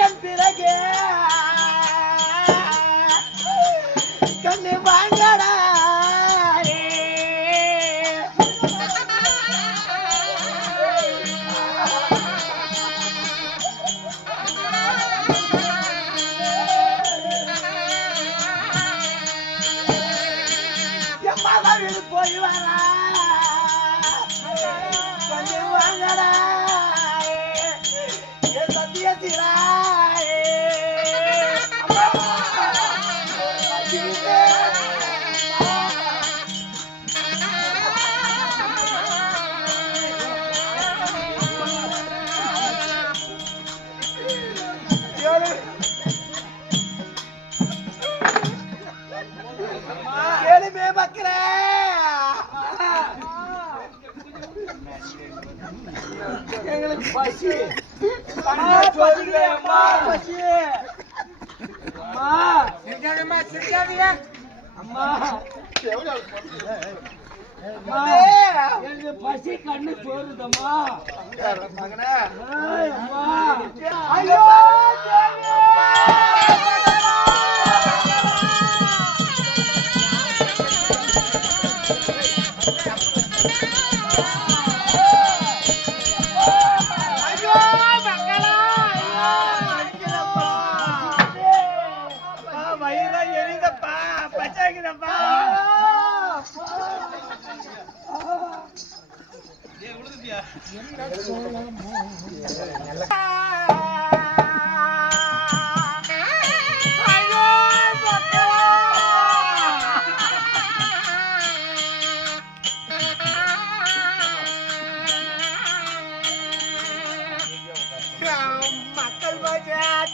என் பிறகு கண்ணு வாங்கடா என் மாதா வீடு போய் வரா கண்ணு வாங்கடா என் சத்திய சீரா எங்களுக்கு பசி பசி கண்ணு சோறுதம்மா. ஐயோ மக்கள் பஜார்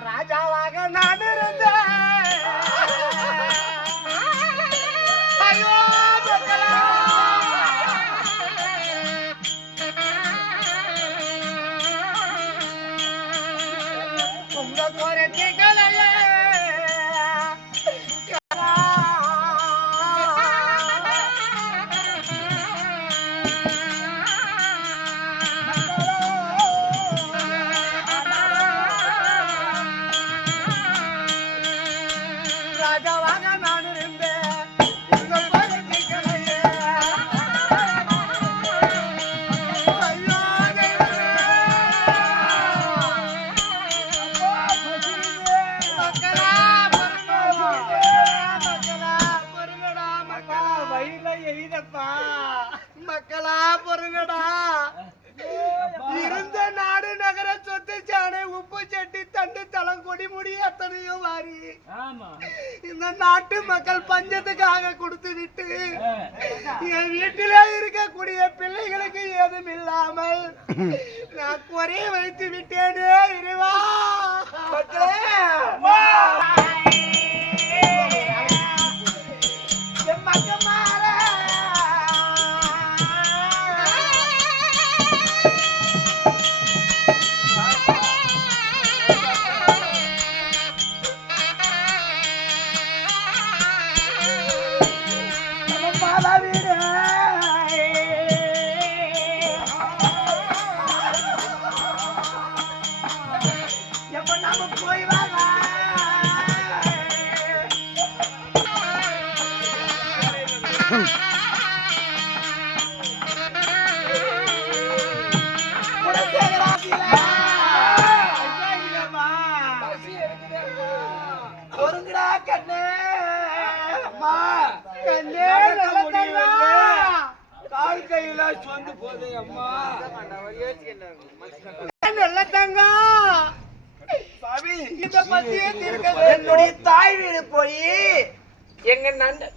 ராஜாவாக நான் இருந்தேன். ஐயோ உங்க குறைச்சிகள் ராஜாவாக நான் இருந்தேன். உங்கள் குறைச்சிகளையே மக்களா பொருங்கடா. இருந்த நாடு நகர சொத்து சாணை உப்பு சட்டி தண்டு தளம் கொடி முடி அத்தனையோ வாரி இந்த நாட்டு மக்கள் பஞ்சத்துக்காக கொடுத்து விட்டு என் வீட்டிலே இருக்கக்கூடிய பிள்ளைகளுக்கு ஏதும் இல்லாமல் நான் குறைய வைத்து விட்டேனே இறைவா. பொருங்கடா கண்ணே கால் கையில சொந்து போதே அம்மா. நல்ல தங்கம் என்னுடைய தாய் வீடு போய்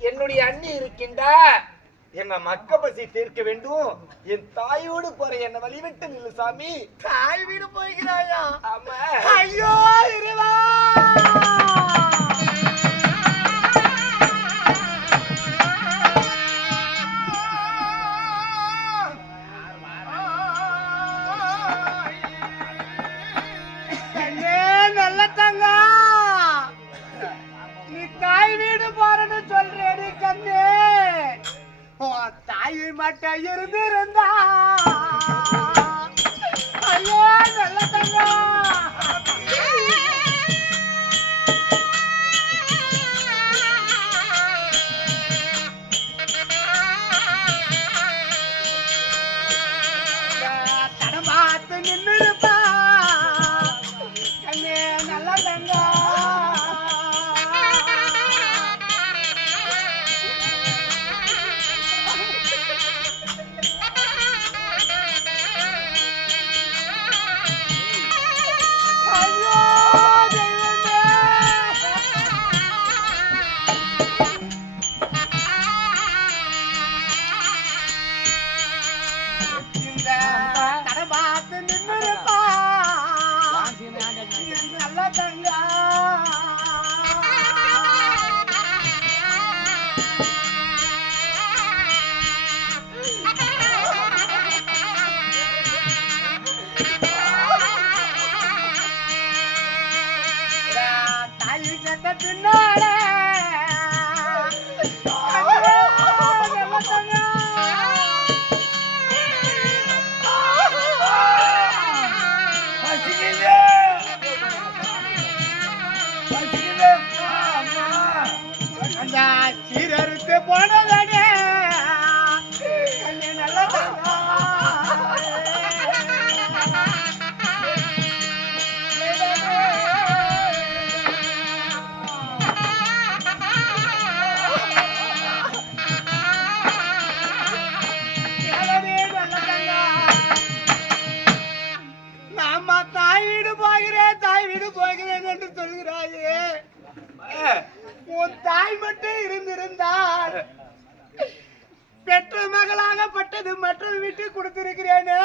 என்னுடைய அண்ணி இருக்கின்றா, எங்க மக்க பசி தீர்க்க வேண்டும். என் தாயோடு போற என்ன வழிவிட்டு நில்லு சாமி. தாய் வீடு போய்கிறாயா? ஆமா. ஐயோ இறைவா, நல்ல தங்க, நீ தாய் வீடு போறன்னு சொல்றேடி கண்ணு. தாயை மட்டும் இருந்திருந்தா. ஐயோ நல்ல தங்க, தடம் பார்த்து நின்று இருப்பா கண்ணே. நல்ல தங்க, சீரறுத்து போனதே நல்ல நாம தாய் வீடு போகிறேன், தாய் வீடு போகிறேன் என்று சொல்கிறாயே. உன் தாய் மட்டும் இருந்திருந்தால் பெற்ற மகளாகப்பட்டது மற்றொரு வீட்டுக்கு கொடுத்திருக்கிறேனே.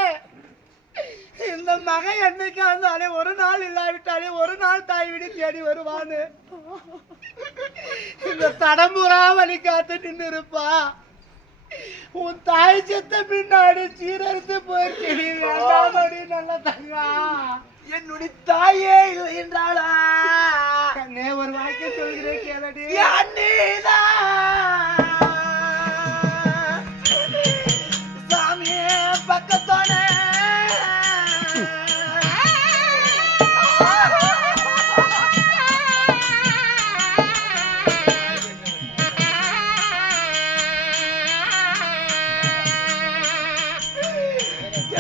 இந்த மகன் என்னைக்கு இருந்தாலே ஒரு நாள் இல்லாவிட்டாலே ஒரு நாள் தாய் வீடு தேடி வருவான்னு இந்த தடம்புறா வழி காத்து நின்று இருப்பா. உன் தாய் செத்த பின்னாடி சீரறுத்து போயிருக்கடி நல்ல தங்கா. என்னுடைய தாயே இல்லை என்றாளா? கண்ணே ஒரு வாய்க்கு சொல்கிறேன் கேளடி. சாமியே பக்கத்தோட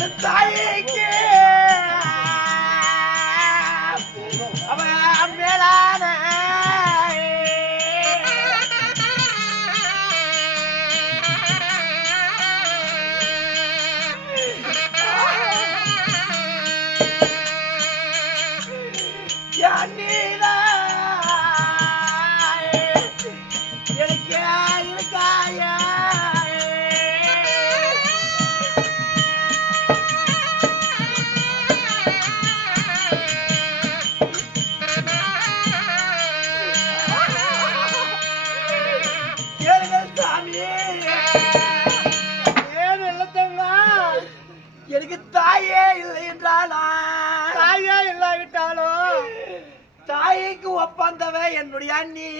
என் தாய்க்கு அவன் மேலான எனக்கு தாயே இல்லை என்றாலா? தாயே இல்லாவிட்டாலும் தாய்க்கு ஒப்பந்தவ என்னுடைய அண்ணி.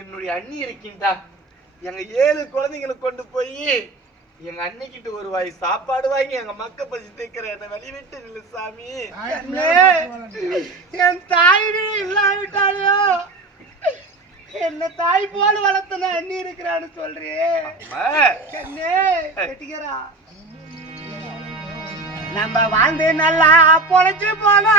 என்னுடைய அண்ணி இருக்கின்றா. எங்க 7 குழந்தைங்களை கொண்டு போய் எங்க அன்னிக்கிட்ட ஒரு வாய் சாப்பாடு வாங்கி எங்க மக்க பசி தேக்கிற என்ன வெளிவிட்டு நில்லு சாமி. என் தாய் இல்லாவிட்டாலோ என்ன தாய் போல வளர்த்தன அண்ணி இருக்கிறான்னு சொல்றேன். கெட்டிக்கிறா நம்ம வாழ்ந்து நல்லா பொழைச்சு போனா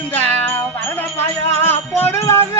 இந்த வரண பாயா போடுவாங்க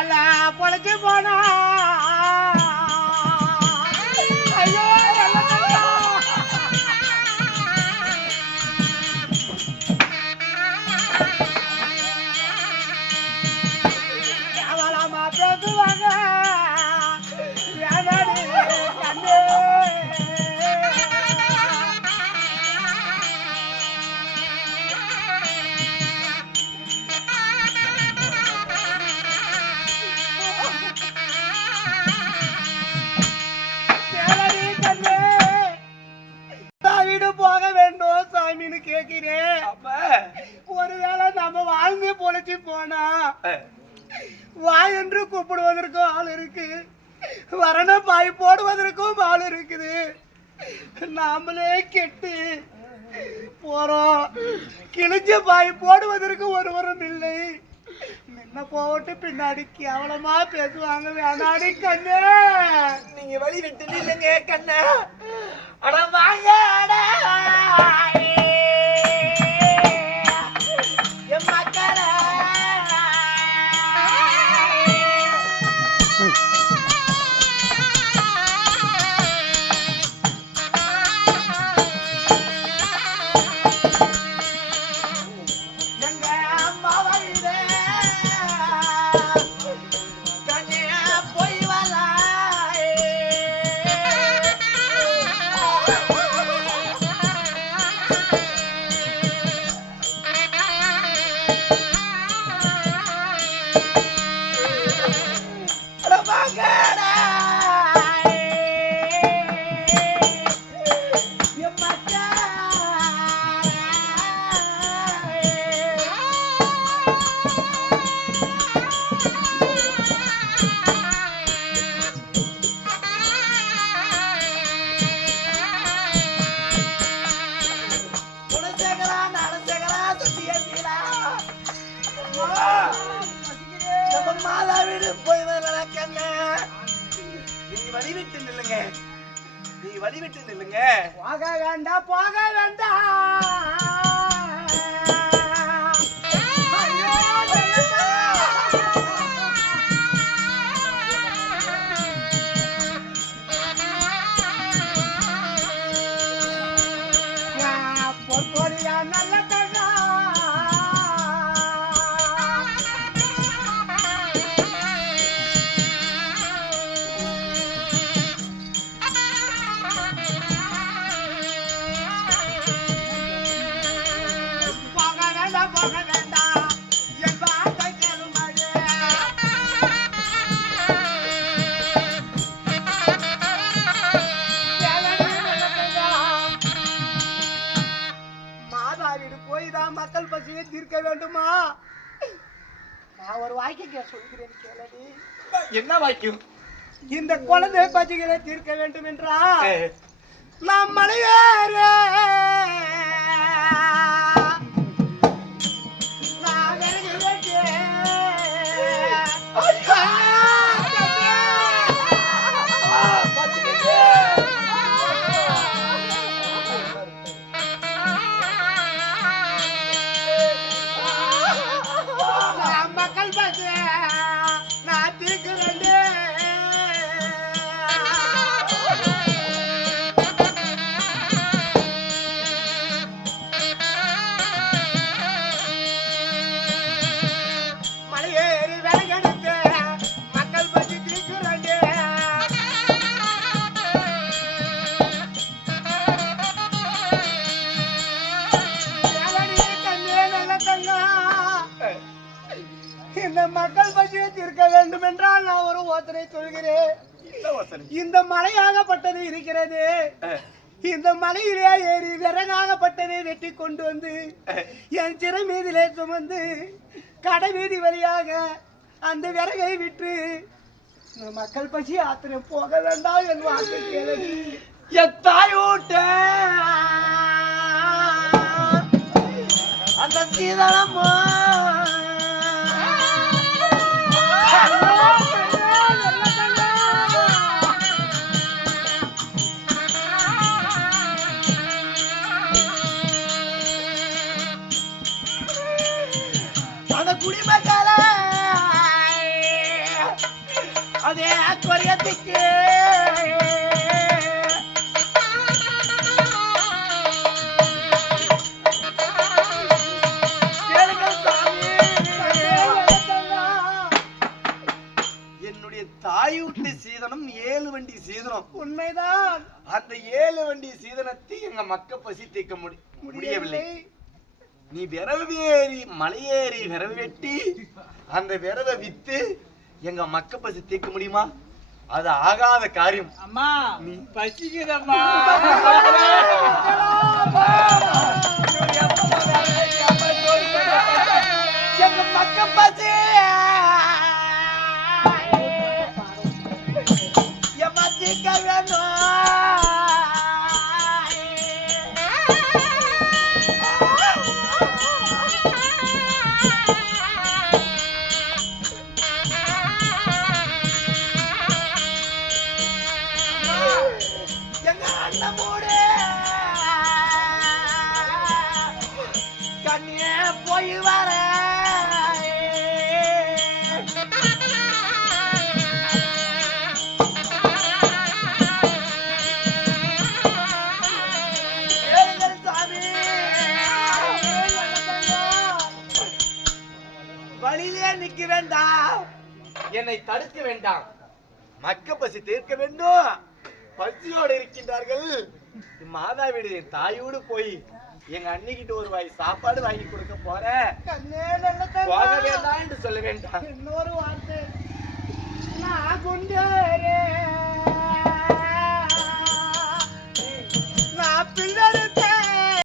வேலை பொழைச்சு போனா ஐயோ கேவலமா பேசுவாங்க வேணாடி கண்ணு போக வேண்டும் சாமின்னு கேட்கிறேன். ஒருவேளை நம்ம வாழ்ந்து பொழைச்சி போனா வா என்று கூப்பிடுவதற்கும் ஆள் இருக்கு, வரண பாய் போடுவதற்கும் ஆள் இருக்குது. நாமளே கெட்டு போறோம், கிழிஞ்ச பாய் போடுவதற்கு ஒருவரும் இல்லை. முன்ன போட்டு பின்னாடி கேவலமா பேசுவாங்க. வேணாடி கண்ணு, நீங்க வழி விட்டு இல்லைங்க கண்ணா. அட வாங்க என் மக்கள போய் கண்ணா. நீங்க வழி விட்டு நில்லுங்க, நீங்க வழி விட்டு நில்லுங்க. போக வேண்டாம், போக வேண்டாம். பொற்கொடியா நல்ல தங்கா போக வேண்டாம் என் வார்த்தை கேளுமாறு. மாதா வீடு போய் தான் மக்கள் பசியை தீர்க்க வேண்டுமா? நான் ஒரு வாக்கிய சொல்கிறேன் கேளடி. என்ன வாக்கியம்? இந்த குழந்தை பசிகளை தீர்க்க வேண்டும் என்றா நாம் மலையேற மக்கள் பசி நான் தீர்க்கிறேன். மலையேறி விளையெடுத்து மக்கள் பசி தீர்க்கிறேன். இந்த மக்கள் பசியை தீர்க்க வேண்டும் என்றால் நான் ஒரு யோசனை சொல்கிறேன். இந்த மலையாகப்பட்டது இருக்கிறது, இந்த மலையிலே ஏறி விறகாகப்பட்டதை வெட்டி கொண்டு வந்து என் சிறை மீதிலே சுமந்து கடை வீதி வழியாக அந்த விறகை விற்று மக்கள் பசி ஆத்திரம் போக வேண்டாம் என் வார்த்தை கேளடி. எத்தாயூட்ட அந்த சீதளமோ அந்த குடிமக்கள அதே குறையத்துக்கு என்னுடைய தாய் வீட்டு சீதனம் 7 வண்டி சீதனம். உண்மைதான். அந்த 7 வண்டி சீதனத்தை எங்க மக்க பசி தீர்க்க முடியவில்லை. நீ விரவு ஏறி மலையேறி விரவு வெட்டி அந்த விரவை வித்து எங்க மக்க பசி தீர்க்க முடியுமா? அது ஆகாத காரியம். அம்மா நீ பசிக்குதம்மா. எங்க மக்க பசி எமத்திக்க வேணும். கண்ணியே போய் வர வழியிலே நிக்க வேண்டாம், என்னை தடுக்க வேண்டாம். மக்க பசி தீர்க்க வேண்டும். பசியோடு இருக்கின்றார்கள். மாதா வீடு தாயோடு போய் எங்க அன்னிக்கிட்ட ஒரு வாய் சாப்பாடு வாங்கி கொடுக்க போற. போக வேண்டாம் என்று சொல்ல வேண்டாம். இன்னொரு வார்த்தை நான் கொண்டாரே